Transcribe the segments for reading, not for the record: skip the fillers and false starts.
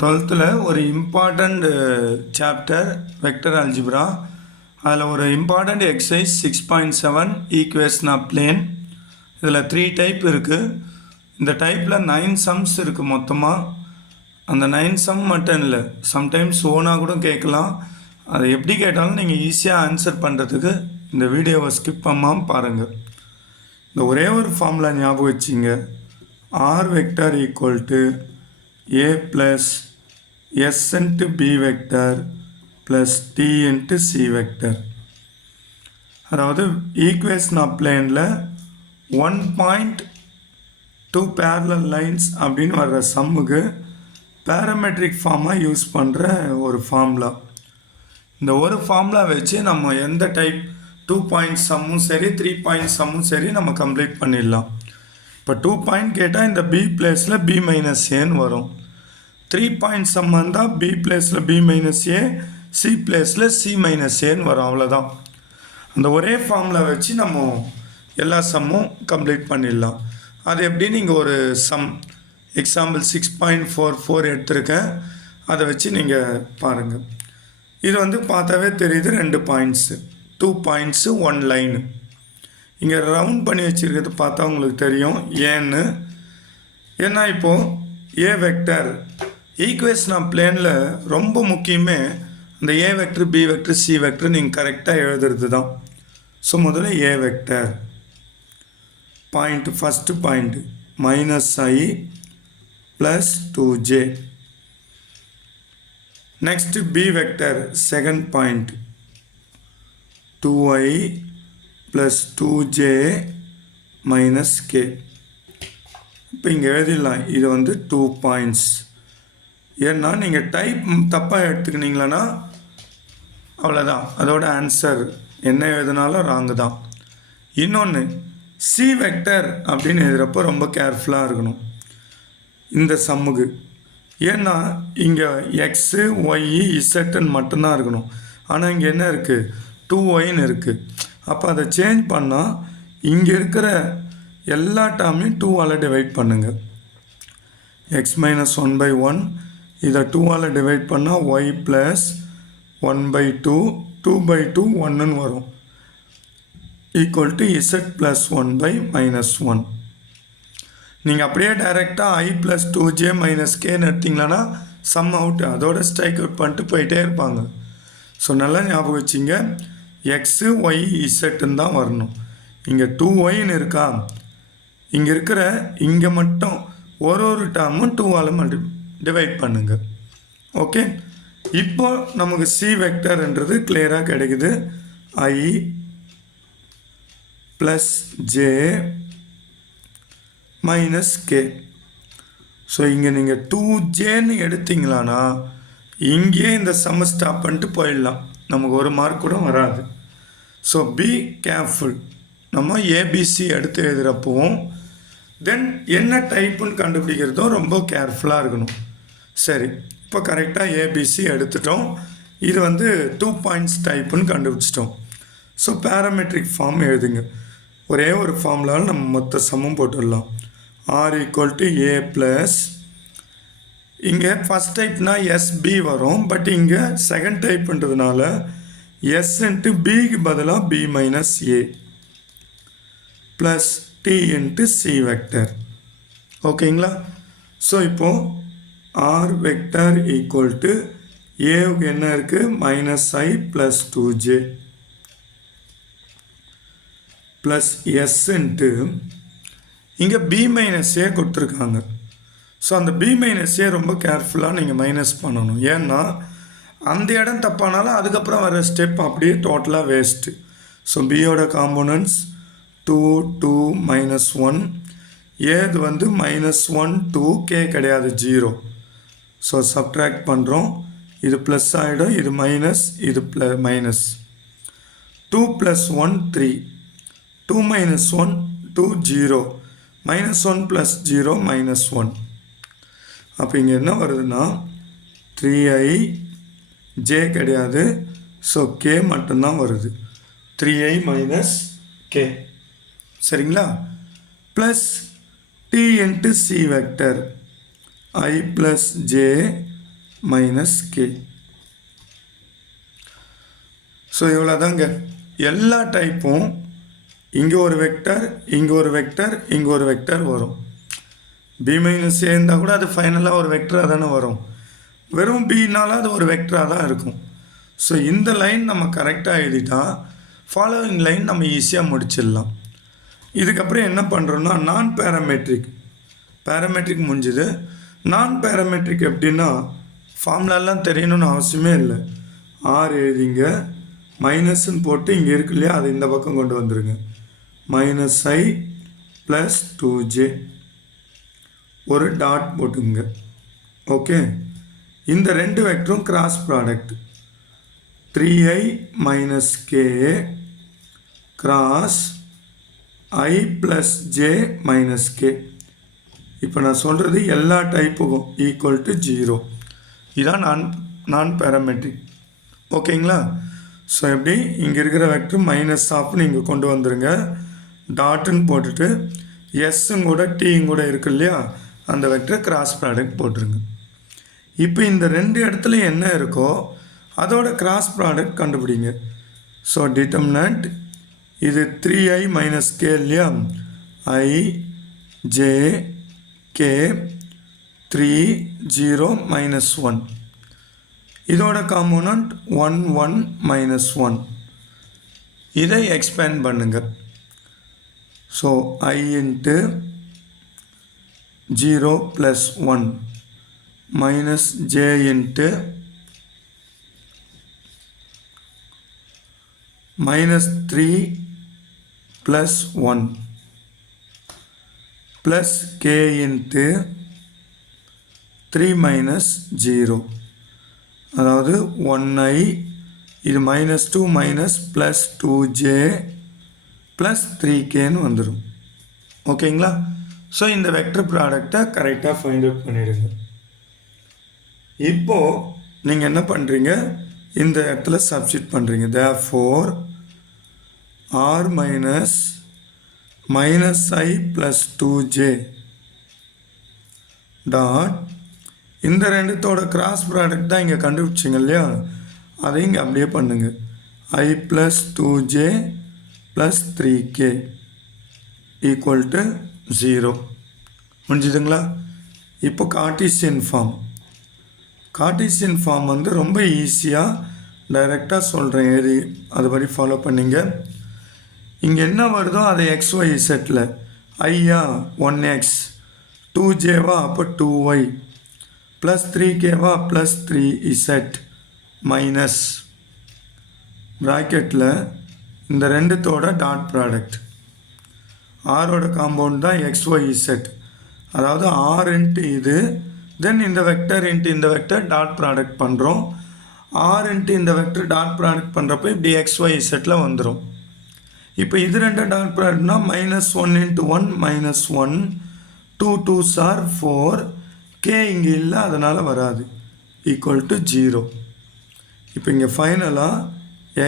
டுவெல்த்தில் ஒரு important chapter vector algebra. அதில் ஒரு important exercise 6.7 equation of plane. இதில் 3 டைப் இருக்குது. இந்த டைப்பில் 9 சம்ஸ் இருக்குது மொத்தமாக. அந்த 9 சம் மட்டும் இல்லை, சம்டைம்ஸ் ஓனாக கூட கேட்கலாம். அதை எப்படி கேட்டாலும் நீங்கள் ஈஸியாக ஆன்சர் பண்ணுறதுக்கு இந்த வீடியோவை ஸ்கிப் பண்ணாமல் பாருங்கள். இந்த ஒரே ஒரு ஃபார்முலா ஞாபகம் வச்சிங்க. R vector equal to a plus s into b vector plus t into c vector. அதாவது ஈக்குவேஷன் ஆஃப் பிளேனில் 1.2 parallel lines அப்படின்னு வர்ற சம்முக்கு பேராமெட்ரிக் ஃபார்மாக யூஸ் பண்ணுற ஒரு ஃபார்முலா. இந்த ஒரு ஃபார்முலா வச்சு நம்ம எந்த டைப் 2 பாயிண்ட் சம்மும் சரி 3 பாயிண்ட் சம்மும் சரி நம்ம கம்ப்ளீட் பண்ணிடலாம். இப்போ 2 பாயிண்ட் கேட்டால் இந்த b பிளேஸில் b மைனஸ் ஏன்னு வரும். 3 பாயிண்ட் சம் வந்தால் b பிளேஸில் b மைனஸ் ஏ, c பிளேஸில் c மைனஸ் ஏன்னு வரும். அவ்வளோதான். அந்த ஒரே ஃபார்முலா வச்சு நம்ம எல்லா சம்மும் கம்ப்ளீட் பண்ணிடலாம். அது எப்படி நீங்கள் ஒரு சம் எக்ஸாம்பிள் 6.44 எடுத்திருக்கேன், அதை வச்சு நீங்கள் பாருங்கள். இது வந்து பார்த்தாவே தெரியுது 2 பாயிண்ட்ஸு, 2 பாயிண்ட்ஸு 1 லைனு. இங்கே ரவுண்ட் பண்ணி வச்சுருக்கிறது பார்த்தா உங்களுக்கு தெரியும் ஏன்னு. ஏன்னா இப்போது ஏ வெக்டர் ஈக்குவேஷன் ஆஃப் பிளேனில் ரொம்ப முக்கியமே அந்த A vector B vector C vector நீங்கள் கரெக்டாக எழுதுறது தான். ஸோ முதல்ல A vector point, first point -i + 2j. Next B vector second point 2i + 2j - k. இப்போ இங்கே எழுதிடலாம், இது வந்து 2 பாயிண்ட்ஸ். ஏன்னா நீங்கள் டைப் தப்பாக எடுத்துக்கினீங்களா அவ்வளோதான், அதோட ஆன்சர் என்ன எழுதினாலும் ராங்கு தான். இன்னொன்று சி வெக்டர் அப்படின்னு எழுதுகிறப்போ ரொம்ப கேர்ஃபுல்லாக இருக்கணும் இந்த சம்முக்கு. ஏன்னா இங்கே எக்ஸு ஒய் இசட்டுன்னு மட்டும்தான் இருக்கணும். ஆனால் இங்கே என்ன இருக்குது, 2yன்னு இருக்குது. அப்போ அதை சேஞ்ச் பண்ணால் இங்கே இருக்கிற எல்லா டேர்மையும் 2ஆல் டிவைட் பண்ணுங்கள். x - 1/1 இதை 2ஆல் டிவைட் பண்ணால் y + 1/2, 2/2 1ன்னு வரும், ஈக்குவல் டு z + 1/-1. நீங்கள் அப்படியே டைரெக்டாக i + 2j - kன்னு எடுத்திங்களா சம் அவுட், அதோட ஸ்ட்ரைக் அவுட் பண்ணிட்டு போயிட்டே இருப்பாங்க. ஸோ நல்லா ஞாபகம் வச்சிங்க, எக்ஸு ஒய் இசட்டுன்னு தான் வரணும். இங்கே 2yன்னு இருக்கா, இங்கே இருக்கிற இங்கே மட்டும் ஒரு டேர்மும் 2ஆல் டிவைட் பண்ணுங்க. ஓகே, இப்போ நமக்கு சி வெக்டர்ன்றது கிளியராக கிடைக்குது. i + j - k. ஸோ இங்கே நீங்கள் 2jன்னு எடுத்தீங்களானா இங்கேயே இந்த சம்ம ஸ்டாப் பண்ணிட்டு போயிடலாம், நமக்கு ஒரு மார்க் கூட வராது. So be careful. நம்ம ஏபிசி எடுத்து எழுதுகிறப்பவும் தென் என்ன டைப்புன்னு கண்டுபிடிக்கிறதும் ரொம்ப கேர்ஃபுல்லாக இருக்கணும். சரி, இப்போ கரெக்டாக ஏபிசி எடுத்துட்டோம். இது வந்து 2 பாயிண்ட்ஸ் டைப்புன்னு கண்டுபிடிச்சிட்டோம். ஸோ பேராமெட்ரிக் ஃபார்ம் எழுதுங்க. ஒரே ஒரு ஃபார்முலாவில் நம்ம மொத்த சமம் போட்டுடலாம். R equal to a plus, இங்கே ஃபஸ்ட் டைப்னா எஸ்பி வரும், பட் இங்கே செகண்ட் டைப்புன்றதுனால எஸ் இன்ட்டு பிக்கு பதிலாக b minus a plus D into C vector. ஓகேங்களா? ஸோ இப்போது ஆர் வெக்டர் ஈக்குவல் டு ஏவுக்கு என்ன இருக்குது, -i + 2j plus s into இங்கே பி மைனஸ் ஏ கொடுத்துருக்காங்க. ஸோ அந்த பி மைனஸ் ஏ ரொம்ப கேர்ஃபுல்லாக நீங்கள் மைனஸ் பண்ணணும். ஏன்னா அந்த இடம் தப்பானாலும் அதுக்கப்புறம் வர ஸ்டெப் அப்படியே டோட்டலாக வேஸ்ட்டு. ஸோ பியோட காம்போனன்ட்ஸ் 2, 2, -1. ஏது வந்து -1, 2, கே கிடையாது, 0. ஸோ சப்ட்ராக்ட் பண்ணுறோம். இது ப்ளஸ் ஆகிடும், இது மைனஸ், இது மைனஸ். 2 + 1 3, 2 - 1 2 0, -1 + 0 -1. அப்போ இங்கே என்ன வருதுன்னா 3i, j கிடையாது, ஸோ k மட்டும்தான் வருது, 3i - k. சரிங்களா? Plus D into C vector i + j minus k. So இவ்வளோ தாங்க. எல்லா டைப்பும் இங்கே ஒரு வெக்டர், இங்கே ஒரு வெக்டர், இங்கே ஒரு வெக்டர் வரும். b மைனஸ் ஏ இருந்தால் கூட அது ஃபைனலாக ஒரு வெக்டராக தானே வரும். வெறும் பின்னால அது ஒரு வெக்டராக தான் இருக்கும். ஸோ இந்த லைன் நம்ம கரெக்டாக எழுதிட்டா ஃபாலோவிங் லைன் நம்ம ஈஸியாக முடிச்சிடலாம். இதுக்கப்புறம் என்ன பண்ணுறோன்னா நான் பேராமெட்ரிக் முடிஞ்சுது. நான் பேராமெட்ரிக் எப்படின்னா ஃபார்முலாலாம் தெரியணும்னு அவசியமே இல்லை. ஆர் எழுதிங்க, மைனஸ்ன்னு போட்டு இங்கே இருக்கு இல்லையா, அதை இந்த பக்கம் கொண்டு வந்துடுங்க. -i + 2j ஒரு டாட் போட்டுங்க. ஓகே, இந்த ரெண்டு வெக்டரும் cross product 3i - k cross i + j - k. இப்போ நான் சொல்கிறது எல்லா டைப்புக்கும் ஈக்குவல் டு 0. இதான் நான் பேராமெட்ரிக். ஓகேங்களா? ஸோ எப்படி இங்கே இருக்கிற வெக்டர் -ஆஃப்னு இங்கே கொண்டு வந்துடுங்க. டாட்டுன்னு போட்டுட்டு எஸ்ஸும் கூட டீயும் கூட இருக்கு இல்லையா, அந்த வெக்டர் கிராஸ் ப்ராடக்ட் போட்டுருங்க. இப்போ இந்த ரெண்டு இடத்துல என்ன இருக்கோ அதோட கிராஸ் ப்ராடக்ட் கண்டுபிடிங்க. ஸோ டிட்டர்மினன்ட் இது 3i - k இல்லையா, i j k 3 0 -1. இதோட காம்போனன்ட் 1 1 -1. இதை எக்ஸ்பேண்ட் பண்ணுங்க. So i × 0 + 1 - j × -3 + 1 plus k into 3 minus 0. அதாவது 1i இது -2 minus plus 2j plus 3kன்னு வந்துடும். ஓகேங்களா? ஸோ இந்த வெக்டர் ப்ராடக்டை கரெக்டாக ஃபைண்ட் அவுட் பண்ணிடுங்க. இப்போது நீங்கள் என்ன பண்ணுறீங்க, இந்த இடத்துல சப்ஸ்டிட் பண்ணுறீங்க. therefore r minus -i plus 2j dot இந்த ரெண்டுத்தோட கிராஸ் ப்ராடக்ட் தான் இங்கே கண்டுபிடிச்சிங்க இல்லையா, அதை இங்கே அப்படியே பண்ணுங்க. i plus 2j plus 3k equal to 0. முடிஞ்சுதுங்களா? இப்போ கார்ட்டீசியன் ஃபார்ம் வந்து ரொம்ப ஈஸியாக டைரெக்டாக சொல்கிறேன், ஏறி அதுபடி ஃபாலோ பண்ணிங்க. இங்கே என்ன வருதோ அதை XY செட்டில் ஐயா 1x, 2jவா அப்போ 2y, plus 3kவா plus 3z minus ப்ராக்கெட்டில் இந்த ரெண்டுத்தோட டாட் ப்ராடக்ட். ஆரோட காம்பவுண்ட் தான் XYZ, அதாவது ஆர் இன்ட்டு இது, தென் இந்த வெக்டர் இன்ட்டு இந்த வெக்டர் டாட் ப்ராடக்ட் பண்ணுறோம். ஆர் இன்ட்டு இந்த வெக்டர் டாட் ப்ராடக்ட் பண்ணுறப்போ இப்படி XYZல வந்துடும். இப்போ இது ரெண்டு டாட் ப்ராடக்ட்னா -1 × 1 -1, 2 2s are 4, k இங்கே இல்லை அதனால் வராது, ஈக்குவல் டு 0. இப்போ இங்கே ஃபைனலாக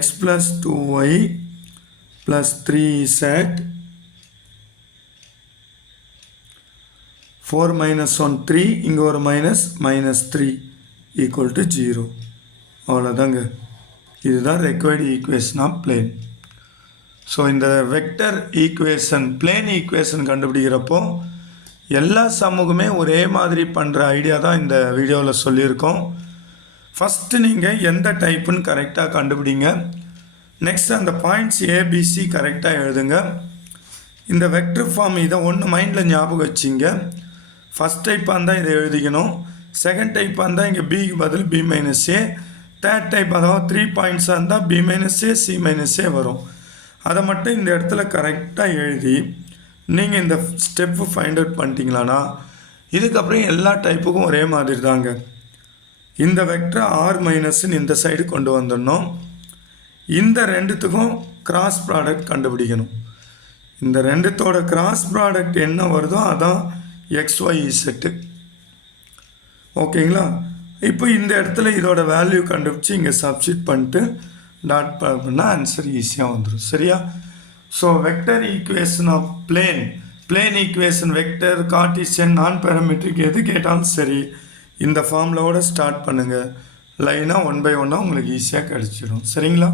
x + 2y + 3z 4 - 1 3, இங்கே ஒரு -3 ஈக்குவல் டு 0. அவ்வளோதாங்க. இதுதான் required equation of plane. So இந்த வெக்டர் ஈக்குவேஷன் பிளேன் ஈக்குவேஷன் கண்டுபிடிக்கிறப்போ எல்லா சமூகமே ஒரே மாதிரி பண்ணுற ஐடியா தான் இந்த வீடியோவில் சொல்லியிருக்கோம். ஃபஸ்ட்டு நீங்கள் எந்த டைப்புன்னு கரெக்டாக கண்டுபிடிங்க. நெக்ஸ்ட் அந்த பாயிண்ட்ஸ் ஏபிசி கரெக்டாக எழுதுங்க. இந்த வெக்டர் ஃபார்ம் இதை ஒன்று மைண்டில் ஞாபகம் வச்சிங்க. ஃபஸ்ட் டைப்பாக இருந்தால் இதை எழுதிக்கணும், செகண்ட் டைப்பாக இருந்தால் இங்கே பிக்கு பதில் b - a, தேர்ட் டைப் அதாவது 3 பாயிண்ட்ஸாக இருந்தால் b - a c - a வரும். அதை மட்டும் இந்த இடத்துல கரெக்டாக எழுதி நீங்கள் இந்த ஸ்டெப்பு ஃபைண்ட் அவுட் பண்ணிட்டீங்களானா இதுக்கப்புறம் எல்லா டைப்புக்கும் ஒரே மாதிரி தாங்க. இந்த வெக்டர் ஆர் மைனஸ்ன்னு இந்த சைடு கொண்டு வந்துடணும். இந்த ரெண்டுத்துக்கும் கிராஸ் ப்ராடக்ட் கண்டுபிடிக்கணும். இந்த ரெண்டுத்தோட கிராஸ் ப்ராடக்ட் என்ன வருதோ அதான் XYZ. ஓகேங்களா? இப்போ இந்த இடத்துல இதோட வேல்யூ கண்டுபிடிச்சி இங்கே சப்ஸ்டிட் பண்ணிட்டு டாட் பண்ணால் ஆன்சர் ஈஸியாக வந்துடும். சரியா? So vector equation of plane equation, vector, Cartesian, நான் பேராமெட்ரிக் எது கேட்டாலும் சரி இந்த ஃபார்முலாவோட ஸ்டார்ட் பண்ணுங்கள். லைனாக 1 by 1 உங்களுக்கு ஈஸியாக கிடச்சிடும். சரிங்களா?